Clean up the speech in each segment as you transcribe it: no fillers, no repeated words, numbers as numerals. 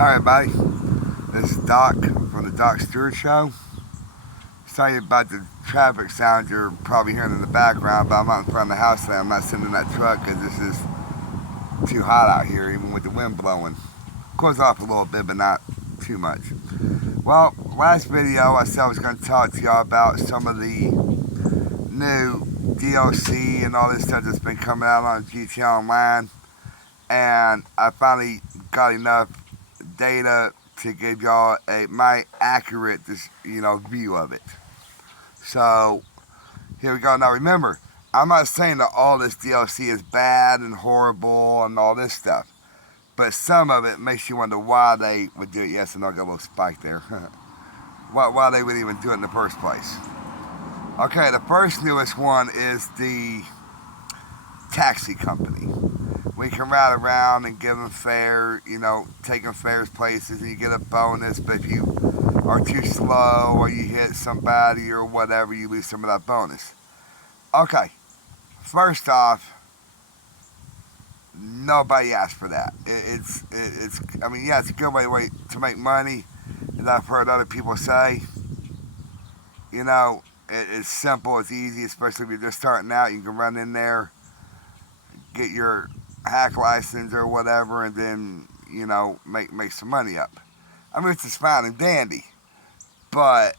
Hi, everybody. This is Doc from the Doc Stewart Show. Sorry about the traffic sound you're probably hearing in the background, but I'm out in front of the house today. I'm not sitting in that truck because this is too hot out here, even with the wind blowing. Cools off a little bit, but not too much. Well, last video I said I was going to talk to y'all about some of the new DLC and all this stuff that's been coming out on GTA Online, and I finally got enough data to give y'all my accurate view of it. So here we go. Now remember, I'm not saying that all this DLC is bad and horrible and all this stuff, but some of it makes you wonder why they would do it. Yes, and I got a little spike there. why they would even do it in the first place. Okay, the first newest one is the taxi company. We can ride around and give them fare, take them fares places, and you get a bonus. But if you are too slow or you hit somebody or whatever, you lose some of that bonus. Okay, first off, nobody asked for that. It's a good way to make money, as I've heard other people say. It's simple, it's easy, especially if you're just starting out. You can run in there, get your hack license or whatever, and then make some money up. I mean, it's just fine and dandy, but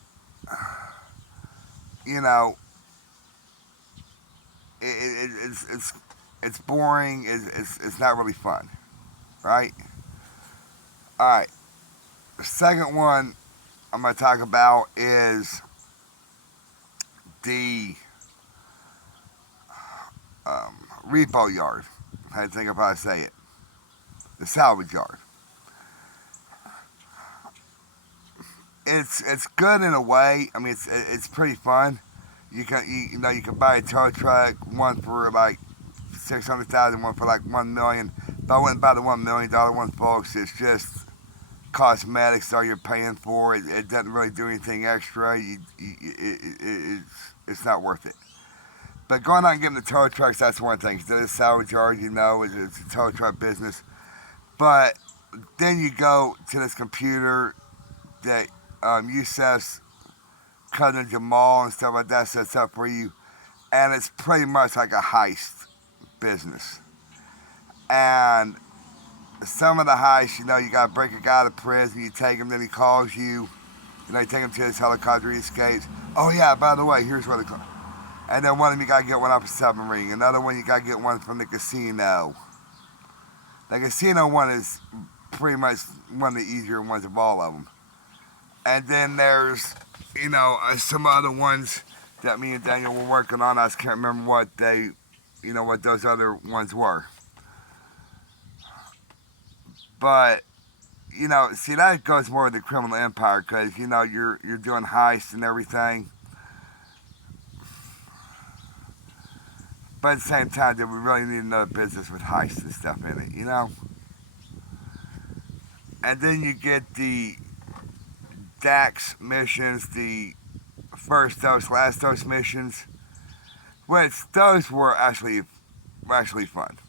you know it's boring. It's not really fun, right? All right. The second one I'm going to talk about is the repo yard. I think if I say it, the salvage yard. It's good in a way. I mean, it's pretty fun. You can buy a tow truck, one for like 600,000, one for like 1 million. But I wouldn't buy the $1 million one, folks. It's just cosmetics all you're paying for. It doesn't really do anything extra. It's not worth it. But going out and getting the tow trucks, that's one thing. It's a salvage yard, it's a tow truck business. But then you go to this computer that Yusef's cousin Jamal and stuff like that sets up for you, and it's pretty much like a heist business. And some of the heists, you gotta break a guy out of prison, you take him, then he calls you, you take him to his helicopter, he escapes. Oh yeah, by the way, here's where the call. And then one of them you gotta get one off a submarine. Another one you gotta get one from the casino. The casino one is pretty much one of the easier ones of all of them. And then there's, some other ones that me and Daniel were working on. I just can't remember what those other ones were. But, see, that goes more to the criminal empire because, you're doing heists and everything. But at the same time, do we really need another business with heists and stuff in it, And then you get the DAX missions, the first dose, last dose missions, which those were actually fun.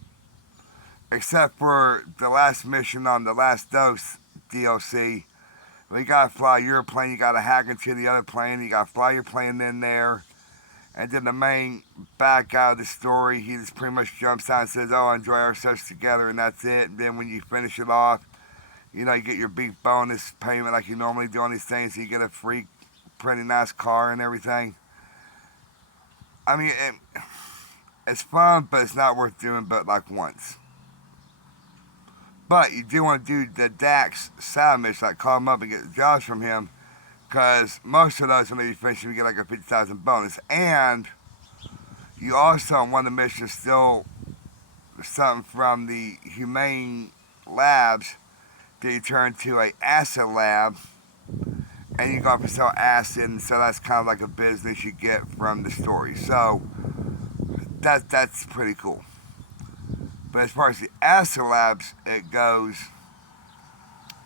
Except for the last mission on the last dose DLC. You gotta fly your plane, you gotta hack into the other plane, you gotta fly your plane in there. And then the main bad guy of the story, he just pretty much jumps out and says, "Oh, enjoy ourselves together," and that's it. And then when you finish it off, you get your big bonus payment like you normally do on these things. So you get a free, pretty nice car and everything. I mean, it's fun, but it's not worth doing but like once. But you do want to do the DAX side mission, like call him up and get jobs from him, because most of those, when you finish, you get like a 50,000 bonus. And you also, on one of the missions, still something from the Humane Labs that you turn to a acid lab, and you go up and sell acid, and so that's kind of like a business you get from the story. So that's pretty cool. But as far as the acid labs it goes,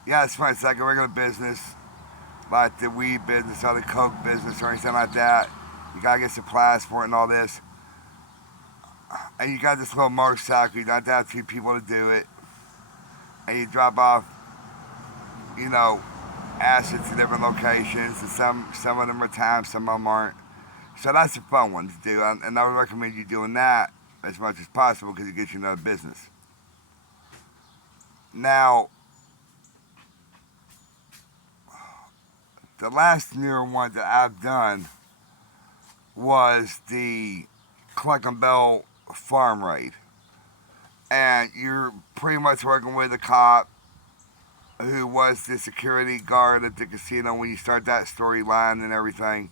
yeah, it's fun. It's like a regular business, like the weed business or the coke business or anything like that. You gotta get supplies for it and all this. And you got this little motorcycle. You don't have to have two people to do it. And you drop off you know, assets in different locations, and some of them are timed, some of them aren't. So that's a fun one to do, and I would recommend you doing that as much as possible because it gets you another business. Now, the last newer one that I've done was the Cluckin' Bell farm raid. And you're pretty much working with a cop who was the security guard at the casino when you start that storyline and everything.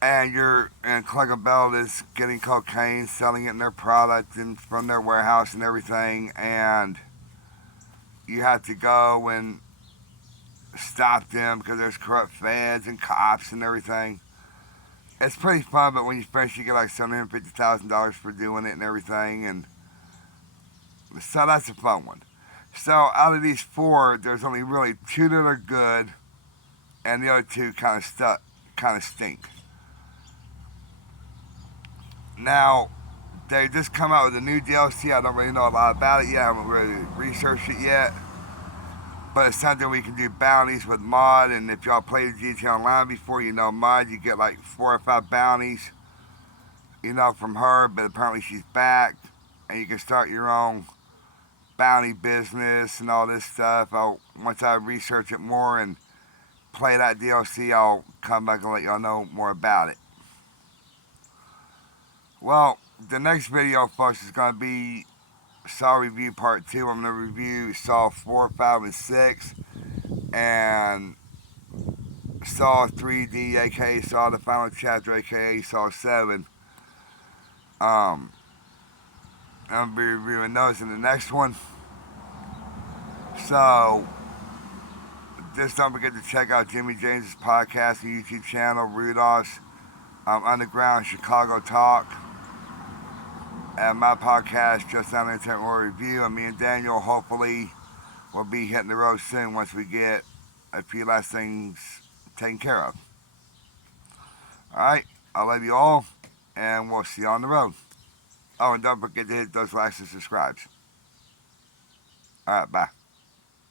And Cluckin' Bell is getting cocaine, selling it in their product and from their warehouse and everything. And you have to go and stop them because there's corrupt feds and cops and everything. It's pretty fun, but when you finish, you get like $750,000 for doing it and everything, and so that's a fun one. So out of these four, there's only really two that are good, and the other two kind of stink. Now, they just come out with a new DLC. I don't really know a lot about it yet. I haven't really researched it yet. But it's something we can do bounties with Mod, and if y'all played GTA Online before, you know Mod, you get like 4 or 5 bounties, you know, from her, but apparently she's back, and you can start your own bounty business and all this stuff. Once I research it more and play that DLC, I'll come back and let y'all know more about it. Well, the next video, folks, is going to be Saw Review Part 2. I'm going to review Saw 4, 5, and 6, and Saw 3D, aka Saw the Final Chapter, aka Saw 7. I'm going to be reviewing those in the next one. So, just don't forget to check out Jimmy James' podcast and YouTube channel, Rudolph's Underground Chicago Talk, and my podcast, Just Down Entertainment World Review. And me and Daniel hopefully will be hitting the road soon once we get a few last things taken care of. Alright, I love you all, and we'll see you on the road. Oh, and don't forget to hit those likes and subscribes. Alright, bye.